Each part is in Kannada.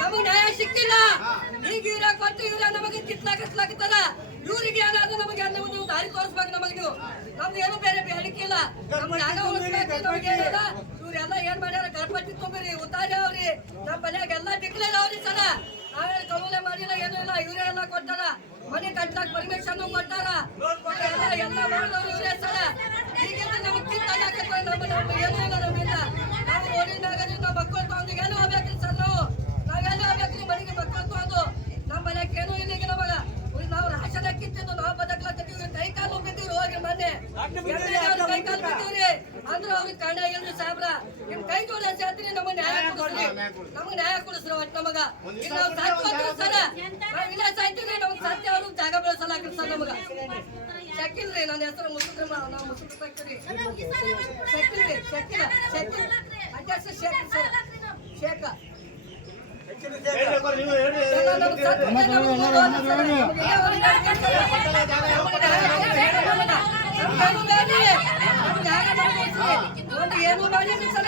ನಮ್ಗೆ ನ್ಯಾಯ ಸಿಕ್ಕಿಲ್ಲ ಈಗ ಇವ್ರ ಕೊಟ್ಟು ಇವ್ರ ನಮಗೆ ಕಿತ್ಲಾಕಿಸ್ಲಾಕಿತ್ತಾರ ಇವ್ರಿಗೆ ಏನಾದ್ರು ನಮಗೆ ಅನ್ನೋ ಒಂದು ದಾರಿ ತೋರಿಸ್ಬೇಕು ನಮಗೆ ನೀವು ನಮ್ದು ಏನು ಬೇರೆ ಬೇಡಿಕೆ ಇಲ್ಲ ನಮ್ಮ ಜಾಗ ಉಳಿಸ್ಬೇಕು ನಮಗೆ ಏನಿಲ್ಲ ಇವ್ರೆಲ್ಲ ಏನ್ ಮಾಡ್ಯಾರ? ಗಣಪತಿ ತುಂಬಿರಿ ಉದ್ದಾರಿ ಅವ್ರಿ. ನಮ್ಮ ಮನ್ಯಾಗ ಎಲ್ಲ ಡಿಕ್ಲೇರ್ ಅವ್ರಿ ಸರ. ಆಮೇಲೆ ಕಮೂಲೆ ಮಾಡಿಲ್ಲ ಏನೂ ಇಲ್ಲ. ಇವರೇ ಎಲ್ಲ ಕೊಟ್ಟಾರ. ಮನೆ ಕಟ್ಲಾಕ್ ಪರ್ಮಿಷನ್ ಕೊಟ್ಟಾರ ಎಲ್ಲ ಎಲ್ಲ ಮಾಡಿದವ್ರು ಇವರೇ ಸರ ಈಗಿಂದ ನಮಗೆ ಕಿತ್ತಾಗತ್ತೆ ನಮ್ಮ ನಮ್ಮ ಏನೂ ಇಲ್ಲ ನಮ್ಮಿಂದ ನಾವು ರೋಡಿನಾಗ ನಮ್ಮ ಮಕ್ಕಳು ತಗೊಂಡು ಏನು ಹೋಗ್ಬೇಕ್ರಿ ಸರ್ ನಾವು ನಾವೆಲ್ಲ ಹೋಗ್ಬೇಕ್ರಿ ಮನೆಗೆ ಮಕ್ಕಳು ತಗೊಂಡು ನಮ್ಮ ಮನ್ಯಾಗ ಏನೂ ಇಲ್ಲ ಈಗ ನಮಗ ಉಳ್ ನಾವು ರಾಶನ ಕಿತ್ತಿದ್ದು ನಾವು ಬದಕ್ಲತ್ತಿದ್ದೀವಿ ಕೈ ಕಾಲು ಬಿದ್ದೀವಿ ಹೋಗಿ ಮೊನ್ನೆ ಎಮ್ಮೆಲ್ಯೆ ಕೈ ಕಾಲು ಬಿದ್ದೀವ್ರಿ ಅಂದ್ರ ಅವ್ರಿಗೆ ಕಣ್ಣ ಇಲ್ರಿ ಸಾಬ್ರ ನಿಮ್ ಕೈ ಸೇರ್ತೀನಿ ನಮಗೆ ನ್ಯಾಯ ಕೊಡ್ರಿ ನಮ್ಗೆ ನ್ಯಾಯ ಕೊಡಿಸ್ರಿ ಒಟ್ಟು ನಮಗ. ಈಗ ನಾವು ಸಾಧ್ಯ ಹೋದ್ರು ಸರ ನಾವ್ ಇಲ್ಲ ಸಾಯ್ತೀವಿ ನಮ್ಗೆ ಸತ್ಯ ಅವ್ರು ಜಾಗ ಬೆಳೆಸಲಾಗ್ರಿ ಸರ್ ನಮಗ. ಶಕ್ತಿಲ್ರಿ ನನ್ನ ಹೆಸರು ಮುಸುಕ್ರಮ ನಾವು ಮುಸುಕ್ರ ಫ್ಯಾಕ್ಟರಿ ಶಕಿಲ್ರಿ ಶಕಿಲ ಶಕಿಲ್. Address Shaikh sir. ಶೇಖ. ಒಂದು ಏನು ಸರ್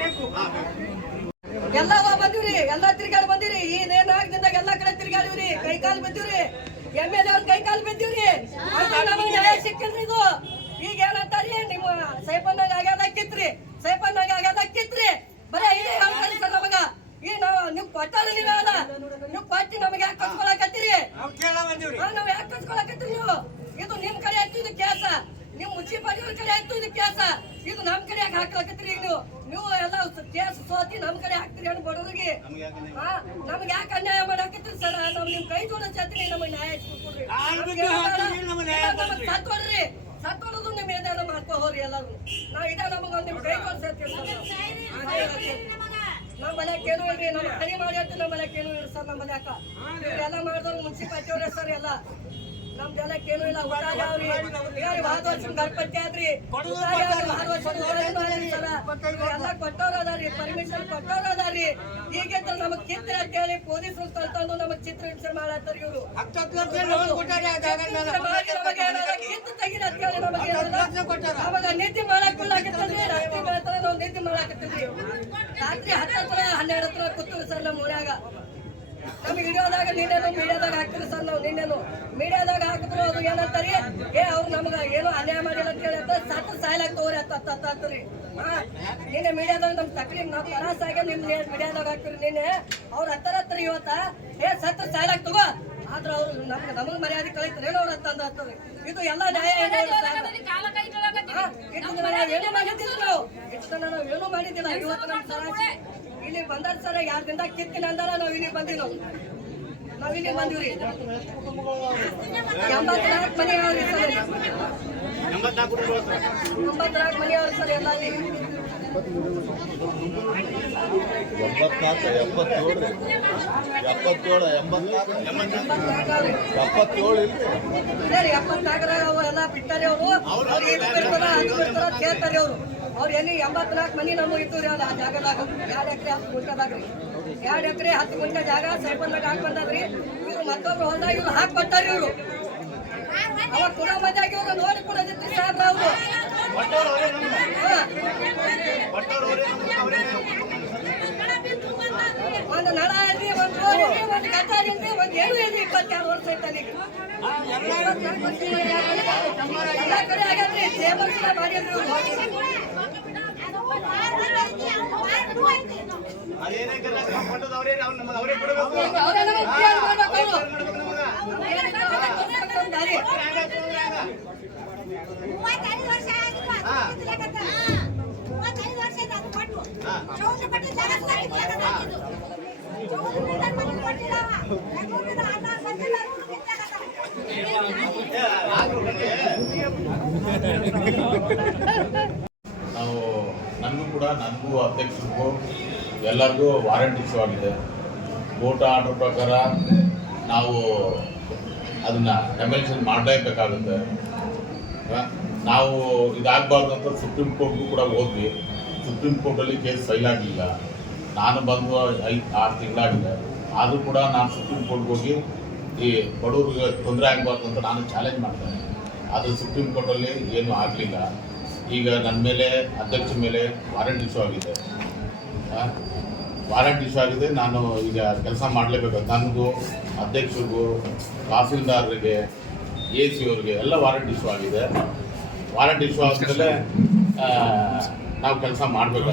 ಎಲ್ಲ ಬಂದಿವ್ರಿ ಎಲ್ಲಾ ತಿರ್ಗಾಡಿ ಬಂದಿರಿ. ಈ ನೇನಾಗದಿಂದ ಎಲ್ಲಾ ಕಡೆ ತಿರ್ಗಾಡಿವ್ರಿ. ಕೈ ಕಾಲು ಬಿದ್ದಿವ್ರಿ. ಎಂ ಎಲ್ ಅವ್ರ ಕೈ ಕಾಲು ಬಿದ್ದಿವ್ರಿ. ನ್ಯಾಯ ಸಿಕ್ಕಿಲ್ರಿ ಇದು. ಈಗ ಏನಂತಾರಿ ನಿಮ್ಮ ಸೈಪನ್ನಾಗ ಆಗ್ಯಾದಕ್ಕಿತ್ರಿ ಸೈಪನ್ನಾಗ ಆಗ್ಯಾದಕ್ಕಿತ್ರಿ ಬರೀ ಇದೇ ಹೇಳ್ತಾರೆ ಸರ್ ನಮಗ? ಈ ನಾವು ನೀವು ಕೊಟ್ಟಾರ ನೀವೇ ನೀವು ಪಟ್ಟಿ ನಮಗೆ ಯಾಕೆ ಕಸ್ಕೊಳಕತ್ತೀರಿ ಹಾ, ನಾವ್ ಯಾಕೆ ಕಸ್ಕೊಳಕತ್ತೀರಿ ನೀವು? ಇದು ನಿಮ್ ಕಡೆ ಇದು ಕೇಸ. ನಿಮ್ ಮುನ್ಸಿಪಾಲಿಟಿ ಕಡೆ ಇದು ಕೇಸ. ಇದು ನಮ್ ಕಡೆ ಯಾಕೆ ಹಾಕ್ಲಕತ್ತೀರಿ ನೀವು? ನೀವು ಎಲ್ಲ ಕೇಸ್ ಸೋತಿ ನಮ್ ಕಡೆ ಹಾಕ್ತೀರಿ ಅಣ್ಣ ಬಡವರಿಗೆ. ಹಾ ನಮ್ಗೆ ಯಾಕೆ ಅನ್ಯಾಯ ಮಾಡಾಕತ್ತೀರಿ ಸರ್? ನಾವ್ ನಿಮ್ ಕೈ ಜೋಡ ಚತ್ರಿ ನಮಗೆ ನ್ಯಾಯ ಸತ್ತೋಡ್ರಿ ಸತ್ತೋಡೋದು ನಿಮ್ ಏನಾರ ಮಾಡ್ಕೋ ಹೋರಿ ಎಲ್ಲರೂ. ನಾವ್ ಇದ ನಮಗ ನಿಮ್ ಕೈ ಜೋಡ ಸರ್. ನಮ್ಮ ಮನ್ಯಾಗ ಏನು ಇಲ್ರಿ ನಮ್ಮ ಹನಿ ಮಾಡಿ ಅಂತ ನಮ್ಮ ಏನು ಇಲ್ಲ ಸರ್ ನಮ್ಮ ಮನ್ಯಾಗ ಎಲ್ಲ ಮಾಡಿದವ್ರು ಮುನ್ಸಿಪಾಲ್ಟಿ ಅವ್ರೆ ಸರ್ ಎಲ್ಲ. ನಮ್ದೆಲ್ಲ ಏನು ಇಲ್ಲ. ಊಟಾಗ ಅವ್ರಿ ವಾದ ವರ್ಷ ಗಣಪತಿ ಆದ್ರಿ. ಅವ್ರಿ ವರ್ಷ ಇವ್ರೆಲ್ಲ ಕೊಟ್ಟವ್ರ ಅದಾರಿ ಪರ್ಮಿಷನ್ ಕೊಟ್ಟವ್ರ ಅದಾರಿ ಈಗ ನಮಗ್ ಚಿತ್ರ ಅಂತ ಹೇಳಿ ಪೊಲೀಸರು ನಮಗ್ ಚಿತ್ರ ಹಿಂಸೆ ಮಾಡತ್ತಾರ ಇವ್ರು. ಕಿತ್ತು ತೆಗೀರಿ ಅಂತ ಹೇಳಿ ನಮಗೆ. ಅವಾಗ ನೀತಿ ಮಾಡಕ್ ಬಿಡ್ಲಾಕತ್ತಲ್ರಿ ರಾತ್ರಿ ಬೆಳತನ ನಾವು ನೀತಿ ಮಾಡಾಕತ್ತೀವಿ ರಾತ್ರಿ ಹತ್ತತ್ರ ಹನ್ನೆರಡು ಹತ್ರ ಕೂತೀವಿ ಸರ್ ನಮ್ಮ ಊರಾಗ. ನಮಗೆ ಹಿಡಿಯೋದಾಗ ಮೀಡಿಯಾದಾಗ ಹಾಕ್ತೀವಿ ಸರ್ ನಾವು ನಿನ್ನೆನು ಮೀಡಿಯಾದಾಗ ಹಾಕಿದ್ರು ಅದು ಏನಂತಾರಿ ಏ ಅವ್ರು ನಮ್ಗ ಏನು ಅನ್ಯಾಯ ಮಾಡಿಲ್ಲ ಅಂತ ಹೇಳಿ ಅಂತ ಸತ್ತು ಸಾಯ್ಲಾಕ್ ತಗೋರಿ ಅಂತ ಅಂತ ಅಂತ್ರಿ. ಹಾ ನಿನ್ನೆ ಮೀಡಿಯಾದಾಗ ನಮ್ ತಕ್ಲೀಫ್ ನಾವು ತರಾಸಾಗೆ ನಿಮ್ ಮೀಡಿಯಾದಾಗ ಹಾಕ್ತಿರಿ ನಿನ್ನೆ. ಅವ್ರ ಹತ್ತರ ಇವತ್ತ ಏ ಸತ್ತು ಸಾಯ್ಲಾಕ್ ತಗೋ. ಆದ್ರ ಅವ್ರು ನಮ್ಗೆ ನಮಗ್ ಮರ್ಯಾದೆ ಕಳಿತಾರೆ. ಅವ್ರ ಅಂತ ಅಂದ್ ಹತ್ತರಿ ಇದು ಎಲ್ಲ ನ್ಯಾಯ ಏನು ಏನೂ ಮಾಡಿದ್ದಿಲ್ಲ ನಾವು. ಇಷ್ಟು ನಾವು ಏನೂ ಮಾಡಿದ್ದಿಲ್ಲ. ಇವತ್ತು ನಮ್ಮ ಇಲ್ಲಿ ಬಂದಾರ ಸರ್ ಯಾರ ದಿನ ಕಿತ್ತಿನ ಅಂದಾರ ನಾವು ಇಲ್ಲಿ ಬಂದಿವಿ ಬಂದಿವ್ರಿ. ಎಂಬತ್ನಾಲ್ಕು ಮನೆ ಅವ್ರಿ ಸರ್. ಎಂಬತ್ನಾಲ್ಕು ಮನೆ ಅವ್ರಿ ಸರ್ ಎಲ್ಲ ಅಲ್ಲಿ. ಎಂಬತ್ನಾಲ್ಕು ಎಪ್ಪತ್ತೇಳು ರೀ. ಎಪ್ಪತ್ತೇಳು ಎಂಬತ್ನಾಲ್ಕು. ಎಪ್ಪತ್ತೇಳು ಇಲ್ಲ ಇದೇ ರೀ ಎಪ್ಪತ್ನಾಲ್ಕರಾಗ ಅವ ಎಲ್ಲ ಬಿಟ್ಟಾರೆ ಅವರು. ಅವ್ರು ಇದು ಬಿಡ್ತಾರ ಅದು ಬಿಡ್ತಾರ ಅಂತ ಅವರು. ಅವ್ರು ಎಲ್ಲಿ ಎಂಬತ್ನಾಲ್ಕು ಮನಿ ನಮ್ಮ ಇತ್ತು ರೀ ಅಲ್ಲ ಆ ಜಾಗದಾಗ. ಎರಡು ಎಕರೆ ಎರಡು ಎಕರೆ ಹತ್ತು ಗುಂಟೆ ಜಾಗ ಸೈಪನ್ದಾಗ ಹಾಕಿ ಬಂದದ್ರಿ. ಇವ್ರು ಮತ್ತೊಬ್ರು ಹೊಲ್ದಾಗ ಇವ್ರು ಹಾಕಿ ಕೊಟ್ಟಾರ ಇವ್ರು. ಅವಾಗ ಕೊಡೋ ಮಧ್ಯಾಗ ಇವ್ರು ನೋಡಿ ಕೂಡ ಸಾಹೇಬ್ರ ಅವರು. ಒಂದು ನಳ ಇಲ್ರಿ ಒಂದು ರೋಡ್ ಒಂದು ಗಟಾರ ಇಲ್ರಿ ಒಂದು ಏನು ಇಲ್ರಿ ಇಪ್ಪತ್ತೆರಡು ವರ್ಷ ಐತೆ ಈಗ. ಎಲ್ಲ ಕಡೆ ಆಗೈತ್ರಿ ಟೇಬಲ್ ಬಾರಿ ಮಾಡಿದ್ರಿ ಅದೇನೇ ಕಲ್ಲ ಕಪ್ಪಟ್ಟದವರೇ ನಾವು ನಮ್ಮ ಅವರೇ ಕೊಡಬೇಕು ಅವರೇ ನಮ್ಮ ಕೇಳ್ಕೊಂಡು ಕೊಡ್ತಾರೆ ಮೂವತ್ತೈದು ವರ್ಷ ಆಗಿದೆ ಕತ್ತಲೆ ಕತ್ತಲೆ ಮೂವತ್ತೈದು ವರ್ಷದ ಕೊಟ್ಟು ಚೌಡ ಪಟ್ಟಿ ಜಗತ್ತಲ್ಲಿ ಜಗತ್ತಲ್ಲಿ ಆಗಿದೆ ಆಗು ಕಟ್ಟೆ ಮುಗಿಯಬಹುದು ಏನು ಆಗು ಕಟ್ಟೆ ಮುಗಿಯಬಹುದು ನನಗೂ ಅಧ್ಯಕ್ಷರಿಗೂ ಎಲ್ಲರಿಗೂ ವಾರಂಟ್ ಇಶ್ಯೂ ಆಗಿದೆ ಕೋರ್ಟ್ ಆರ್ಡರ್ ಪ್ರಕಾರ ನಾವು ಅದನ್ನು ಡೆಮಲಿಷನ್ ಮಾಡಲೇಬೇಕಾಗುತ್ತೆ. ನಾವು ಇದಾಗಬಾರ್ದು ಅಂತ ಸುಪ್ರೀಂ ಕೋರ್ಟ್ಗೂ ಕೂಡ ಹೋದ್ವಿ. ಸುಪ್ರೀಂ ಕೋರ್ಟಲ್ಲಿ ಕೇಸ್ ಫೈಲ್ ಆಗಲಿಲ್ಲ ನಾನು ಬಂದು ಐದು, ಆರು ತಿಂಗಳಾಗಿದೆ. ಆದರೂ ಕೂಡ ನಾನು ಸುಪ್ರೀಂ ಕೋರ್ಟ್ಗೆ ಹೋಗಿ ಈ ಬಡವ್ರಿಗೆ ತೊಂದರೆ ಆಗಬಾರ್ದು ಅಂತ ನಾನು ಚಾಲೆಂಜ್ ಮಾಡ್ತೇನೆ. ಆದರೆ ಸುಪ್ರೀಂ ಕೋರ್ಟಲ್ಲಿ ಏನೂ ಆಗಲಿಲ್ಲ. ಈಗ ನನ್ನ ಮೇಲೆ, ಅಧ್ಯಕ್ಷ ಮೇಲೆ ವಾರಂಟ್ ಇಶ್ಯೂ ಆಗಿದೆ. ವಾರಂಟ್ ಇಶ್ಯೂ ಆಗಿದೆ. ನಾನು ಈಗ ಕೆಲಸ ಮಾಡಲೇಬೇಕು. ನನಗೂ, ಅಧ್ಯಕ್ಷರಿಗೂ, ತಹಸೀಲ್ದಾರರಿಗೆ ಎ ಸಿ ಅವ್ರಿಗೆ ಎಲ್ಲ ವಾರಂಟ್ ಇಶ್ಯೂ ಆಗಿದೆ. ವಾರಂಟ್ ಇಶ್ಯೂ ಆದಮೇಲೆ ನಾವು ಕೆಲಸ ಮಾಡಬೇಕು.